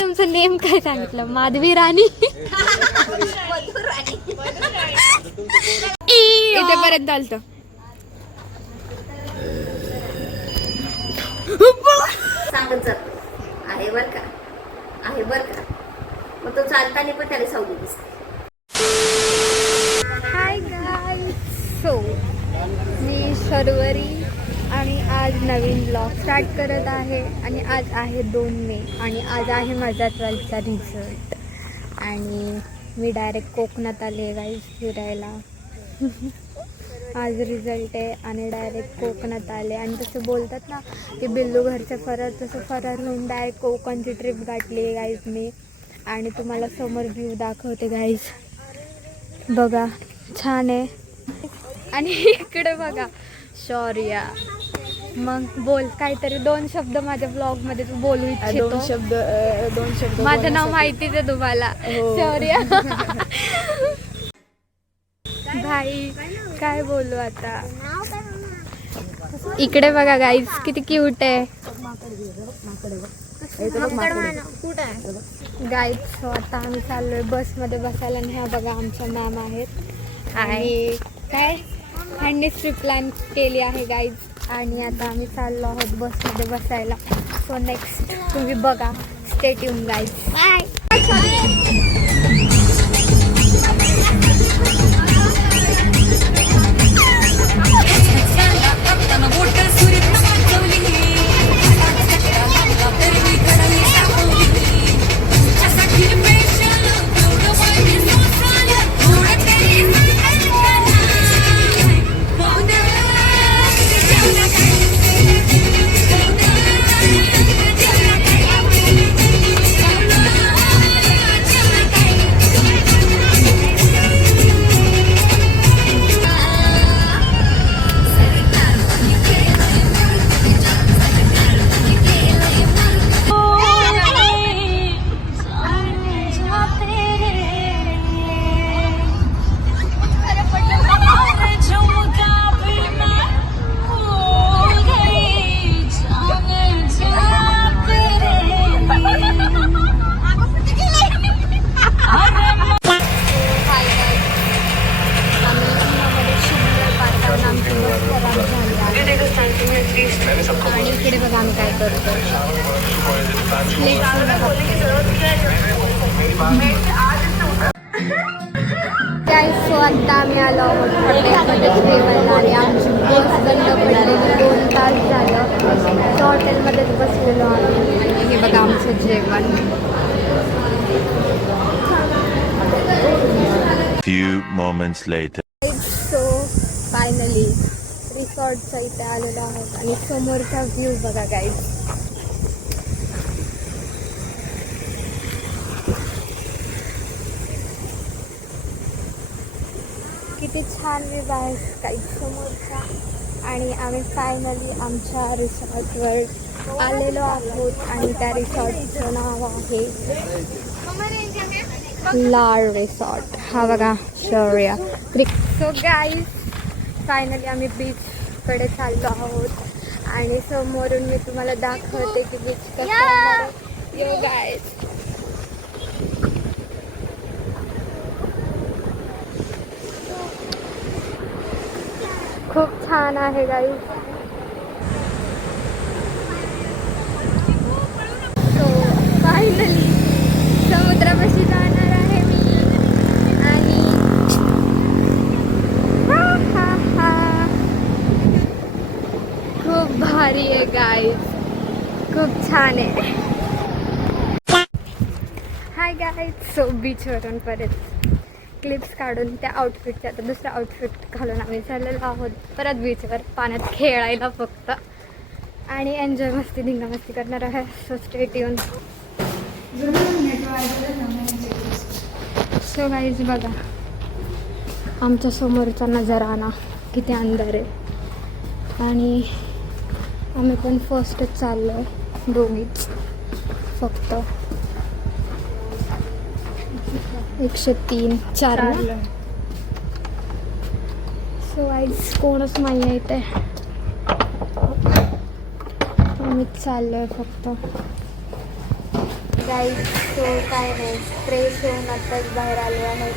तुमचं नेम काय सांगितलं? माधवी राणी. इथेपर्यंत आलतं. सांगत जातो आहे बर का, आहे बर का. मग तो चालताना पण त्याला सावली दिसते. हाय गाईज, सो मी शर्वरी आणि आज नवीन ब्लॉग स्टार्ट करत आहे. आणि आज आहे 2 मे आणि आज आहे माझा 12th रिझल्ट. आणि मी डायरेक्ट कोकणात आले आहे गाईज फिरायला. आज रिझल्ट आहे आणि डायरेक्ट कोकणात आले. आणि तसं बोलतात ना की बिल्लू घरचं फरार, तसं फरार होऊन डायरेक्ट कोकणची ट्रिप गाठली आहे गाईज मी. आणि तुम्हाला समोर व्ह्यू दाखवते गाईज, बघा छान आहे. आणि इकडे बघा शौर्या. मग बोल काहीतरी 2 शब्द माझ्या ब्लॉगमध्ये तू बोलू इच्छितो. 2 शब्द माझं नाव माहितीच आहे तुम्हाला, शौर्या. भाई काय बोलू आता. इकडे बघा गाईज किती क्यूट आहे गाईज. सो आता आम्ही चाललोय बसमध्ये बसायला. आणि ह्या बघा आमच्या मॅम आहेत आणि काय ह्यांनी ट्रिप प्लॅन केली आहे गाईज. आणि आता आम्ही चाललो आहोत बसमध्ये बसायला. सो नेक्स्ट तुम्ही बघा, स्टे ट्यून गाईज. आणि इकडे बघा आम्ही काय करतो. सो आता आम्ही आलो आहोत हॉटेलमध्ये जेवायला. आणि आमची बस बंद पडलेली 2 तास झालं. सो हॉटेलमध्येच बसलेलो आम्ही. आणि हे बघा आमचं जेवण. Few moments later. So finally रिसॉर्टच्या इथे आलेलो आहोत. आणि समोरचा व्ह्यू बघा गाईड. किती छान व्ह्यू आहे काही समोरचा. आणि आम्ही फायनली आमच्या रिसॉर्टवर आलेलो आहोत. आणि त्या रिसॉर्टचं नाव आहे लाड रिसॉर्ट. हा बघा शौर्या. सो गाईज फायनली आम्ही बीचकडे चाललो आहोत. आणि समोरून मी तुम्हाला दाखवते की बीच कसं. यो गाईज खूप छान आहे गाईज. सो फायनली समुद्रापाशी जाणार आहे मी. आणि खूप भारी आहे गाईज, खूप छान आहे. Hi guys. सो बीचवरून परत क्लिप्स काढून त्या आउटफिटच्या आता दुसरा आउटफिट घालून आम्ही चाललेलो आहोत परत बीचवर पाण्यात खेळायला फक्त. आणि एन्जॉय मस्ती धिंगामस्ती करणार आहे. So stay tune. So guys बघा आमच्या समोरचा नजारा किती अंधार आहे. आणि आम्ही पण फर्स्टच चाललो आहे दोघीच फक्त. 103 4. सो गाईज कोणच नाही आहे इथे. मी चाललोय फक्त गाईड. सो काय नाही, फ्रेश होऊन आत्ताच बाहेर आलो आहे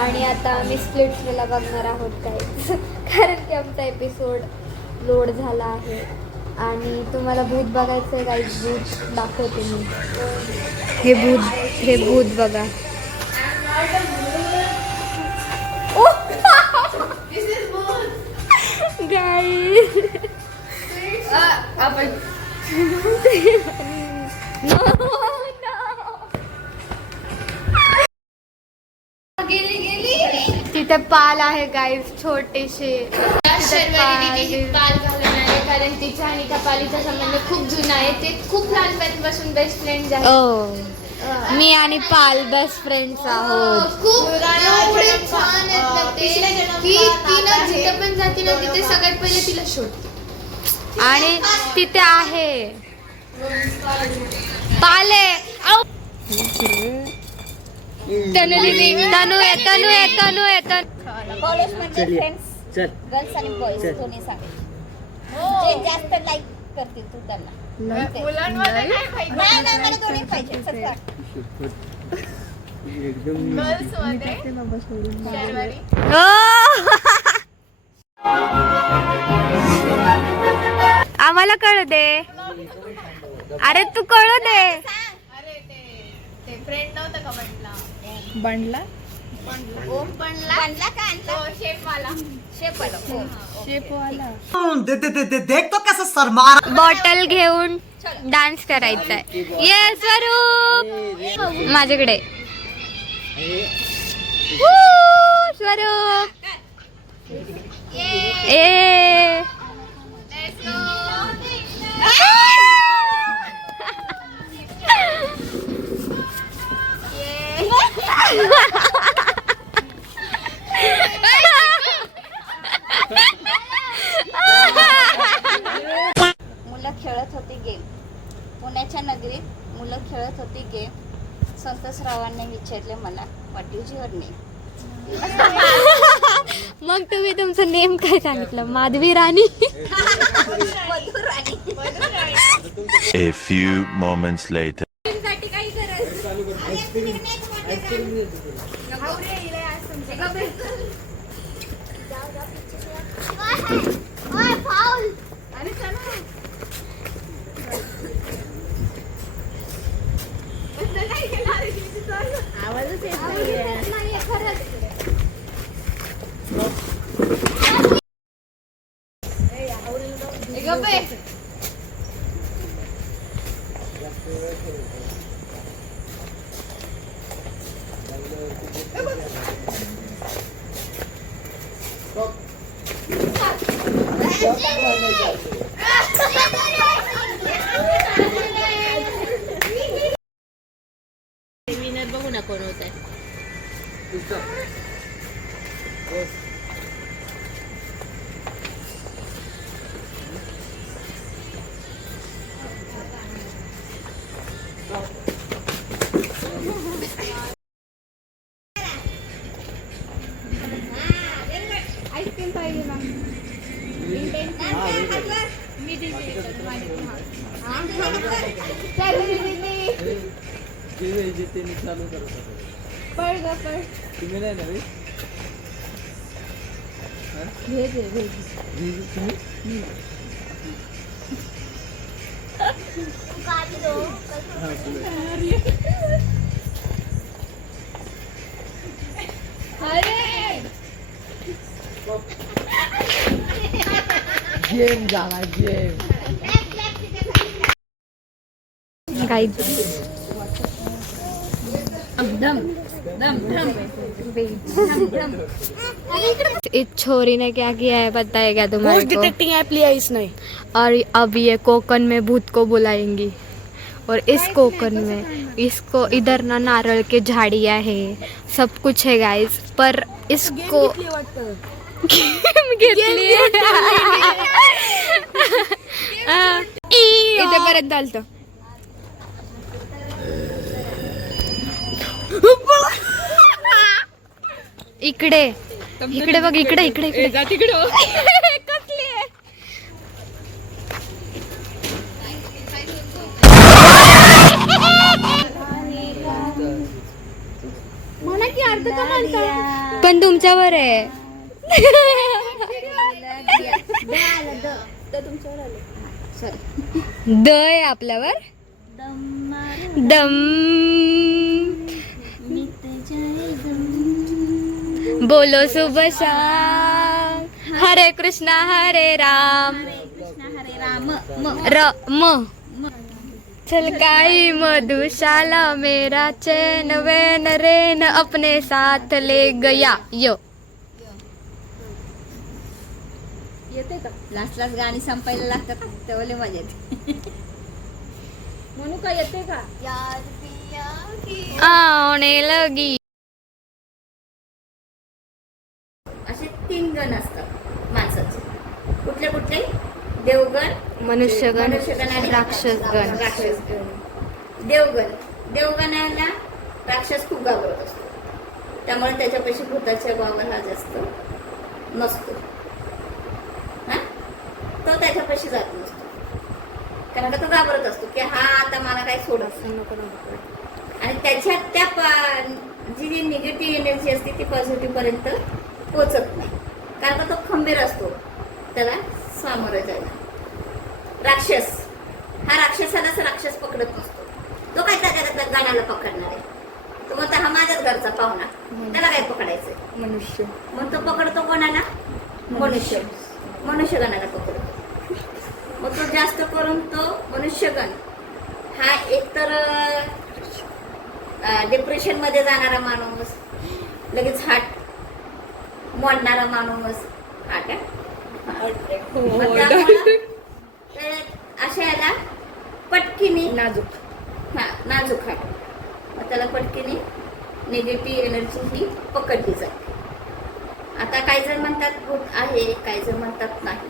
आणि आता आम्ही स्प्लिट्सविला बघणार आहोत गाईज. कारण की आमचा एपिसोड लोड झाला आहे आणि तुम्हाला भूत बघायचं आहे गाईज. भूत दाखवते मी. हे भूत बघा. गाईज आपण तिथे पाल आहे गाईज, छोटेसे. पाल घालून आले कारण तिचा आणि त्या पालीचा संबंध खूप जुना आहे. ते खूप लहानपणापासून बेस्ट फ्रेंड्स आहेत. मी आणि पाल बेस्ट फ्रेंड्स आहोत. खूप एवढे छान आहेत ना ते की तिला जिथे पण जाते ना तिथे सगळ्यात पहिले तिला शोधते. आणि तिथे आहे पाले. तनू आहे. कॉलेज म्हणजे फ्रेंड्स, गर्ल्स आणि बॉईज दोन्ही सांगेल. जे जास्त लाईक करतील तू त्यांना. नाही मला दोन्ही पाहिजे. आम्हाला कळू दे. अरे तू कळू दे. फ्रेंड नव्हतं का बनला ओम बनला का आणला? शेफवाला. शेपवाला. देख तो कैसे शर्मा बॉटल घेऊन डान्स करायचा आहे. ये स्वरूप माझ्याकडे. स्वरूप ए मुलं खेळत होती गेम. पुण्याच्या नगरीत मुलं खेळत होती गेम. संतोषरावांनी विचारले मला, व्हॉट इज युअर नेम? मग तुम्ही तुमचं नेम काय सांगितलं? माधवी राणी. A few moments later. आवाजच येत नाहीये खरंच. बघू ना कोण होत आहे. आईस्क्रीम पाहिजे ना. तुम्ही नाही नव्हे गेम झाला गेम. गाइस इस छोरी ने क्या किया है बताएगा तुम्हारे को? डिटेक्टिंग ऐप लिया इसने. और अब ये कोकन में भूत को बुलाएंगी और इस कोकन में इसको इधर ना नारळ के झाड़ियाँ है, सब कुछ है गाइस. पर इसको घेतली इथेपर्यंत आलतं. इकडे इकडे बघ, इकडे इकडे इकडे कसली आहे? अर्थ का म्हणता? पण तुमच्यावर आहे. द आहे आपल्यावर. दम. बोलो शुभ शाम. हरे कृष्णा हरे राम. म छलकाई मधुशाला मेरा चैन वैन रेन अपने साथ ले गया. यो येते का लास्ट गाणी संपायला लागतात तेवढे मजा येते. म्हणू का येते का आने लगी. असे 3 गण असतात माणसाचे. कुठले कुठले? देवगण, मनुष्यगण, आणि राक्षसगण. राक्षसगण. देवगण, देवगणाला राक्षस खूप घाबरत असतो, त्यामुळे त्याच्यापेक्षा भूताच्या वावर हा जास्त नसतो. हा तो त्याच्यापाशी जात नसतो, कारण का तो घाबरत असतो की हा आता मला काही सोडत नाही. आणि त्याच्यात त्या जी निगेटिव्ह एनर्जी असते ती पॉझिटिव्ह पर्यंत पोचत नाही, कारण का तो खंबीर असतो त्याला सामोरं जायला. राक्षस हा राक्षसालाच राक्षस पकडत नसतो, तो काय त्या गाण्याला पकडणार आहे. तो म्हणतो हा माझ्याच घरचा पाहुणा, त्याला काय पकडायचं. मनुष्य मग तो पकडतो कोणाला? मनुष्यगणाला पकडतो. मग तो जास्त करून तो मनुष्यगण हा एकतर डिप्रेशन मध्ये जाणारा माणूस, लगेच हार्ट मोडणारा माणूस, अशा याला पटकीने नाजूक हार्ट, मग त्याला पटकीने निगेटिव्ह एनर्जी ही पकडली जाते. आता काही जण म्हणतात भूत आहे, काही जण म्हणतात नाही,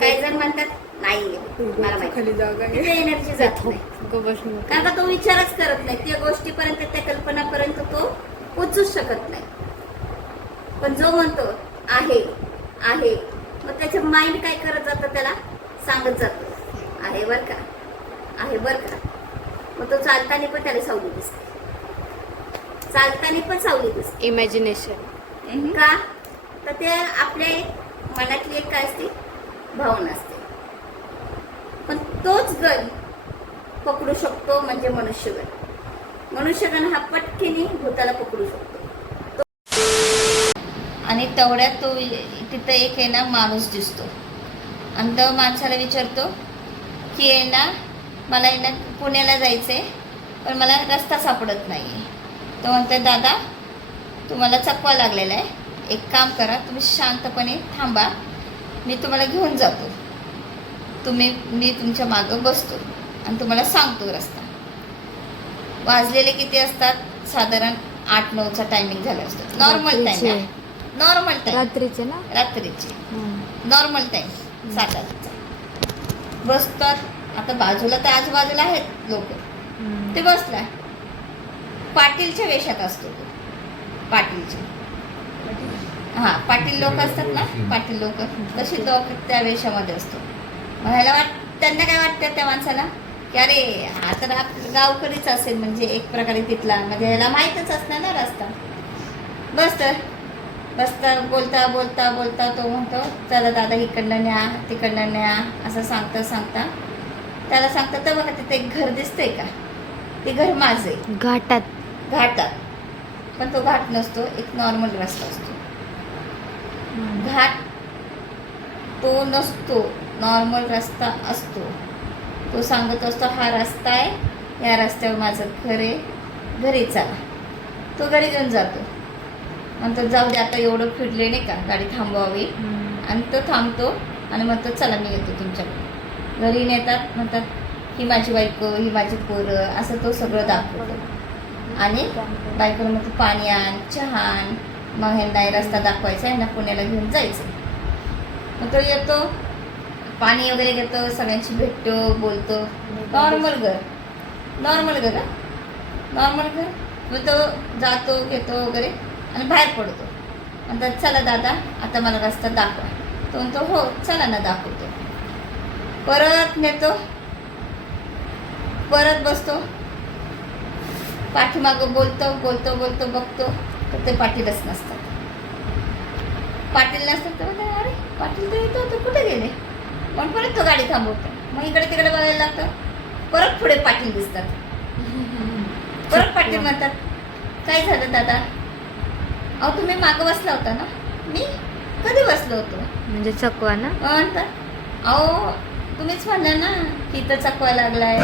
काही जण म्हणतात नाही मला माहिती एनर्जी जात नाही, कारण का तो विचारच करत नाही त्या गोष्टीपर्यंत, त्या कल्पनापर्यंत तो पोचूच शकत नाही. पण जो म्हणतो आहे आहे, मग त्याचं माइंड काय करत जातं, त्याला सांगत जातं आहे बर का, आहे बर का. मग तो चालताना पण त्याला सावली दिसते, चालताना पण सावली दिसते. इमॅजिनेशन का तर ते आपल्या मनातली एक काय असते भावना असते. पण तोच गण पकडू शकतो म्हणजे मनुष्यगण हा पटकीने भूताला पकडू शकतो. आणि तेवढ्यात तो तिथं एक आहे ना माणूस दिसतो, आणि तो माणसाला विचारतो की आहे ना मला आहे ना पुण्याला जायचंय, पण मला रस्ता सापडत नाहीये. तो म्हणतोय दादा तुम्हाला चकवा लागलेला आहे, एक काम करा तुम्ही शांतपणे थांबा, मी तुम्हाला घेऊन जातो, मी तुमच्या मागं बसतो आणि तुम्हाला सांगतो रस्ता. वाजलेले किती असतात? साधारण 8-9चा टायमिंग झाला असतो. नॉर्मल टाइम, नॉर्मल टाइम रात्रीचे ना, रात्रीची नॉर्मल टाइम 7:00चा. बसतात. आता बाजूला तर आजूबाजूला आहेत लोक, ते बसलाय. पाटीलच्या वेशात असतो तो, पाटीलचे पाटील लोक असतात ना, पाटील लोक तशी तो त्या वेशामध्ये असतो. ह्याला त्यांना काय वाटतं त्या माणसाला की अरे हा तर गावकडीच असेल, म्हणजे एक प्रकारे तिथला, म्हणजे ह्याला माहीतच असणार ना रस्ता. बसता बोलता बोलता बोलता तो म्हणतो चला दादा इकडनं न्या तिकडनं न्या, असं सांगता त्याला सांगतात तर बघा तिथे एक घर दिसतंय का, ते घर माझं आहे. घाटात पण तो घाट नसतो, एक नॉर्मल रस्ता असतो. घाट तो नसतो, नॉर्मल रस्ता असतो. तो सांगत असतो हा रस्ता आहे, या रस्त्यावर माझं घर आहे, घरी चला. तो घरी घेऊन जातो, म्हणतो जाऊ दे आता एवढं फिरले नाही का, गाडी थांबवावी. आणि तो थांबतो आणि म्हणतो चला मी येतो तुमच्याकडे. घरी नेतात, म्हणतात ही माझी बायको, ही माझी पोरं, असं तो सगळं दाखवतो. आणि बायकोला म्हणतो पाणी आण, चहा आण, मग हे नाही रस्ता दाखवायचा आहे ना, पुण्याला घेऊन जायचं. मग तो येतो, पाणी वगैरे घेतो, सगळ्यांशी भेटतो, बोलतो. नॉर्मल घर मग तो जातो, घेतो वगैरे आणि बाहेर पडतो. म्हणतात चला दादा आता मला रस्ता दाखवा. तो म्हणतो हो चला ना दाखवतो. परत नेतो, परत बसतो, पाठीमागं बोलतो बोलतो बोलतो बघतो तर ते पाटीलच नसतात. पाटील नसतात तर म्हणतात, अरे पाटील तर येतो तर कुठे गेले, पण परत तो गाडी थांबवतो. मग इकडे तिकडे बघायला लागतं, परत पुढे पाटील दिसतात. परत पाटील म्हणतात, काय झालं दादा, अहो तुम्ही मागं बसला होता ना. मी कधी बसलो होतो म्हणजे चकवा ना. म्हणतात, अहो तुम्हीच म्हणलं ना की इथं चकवा लागलाय.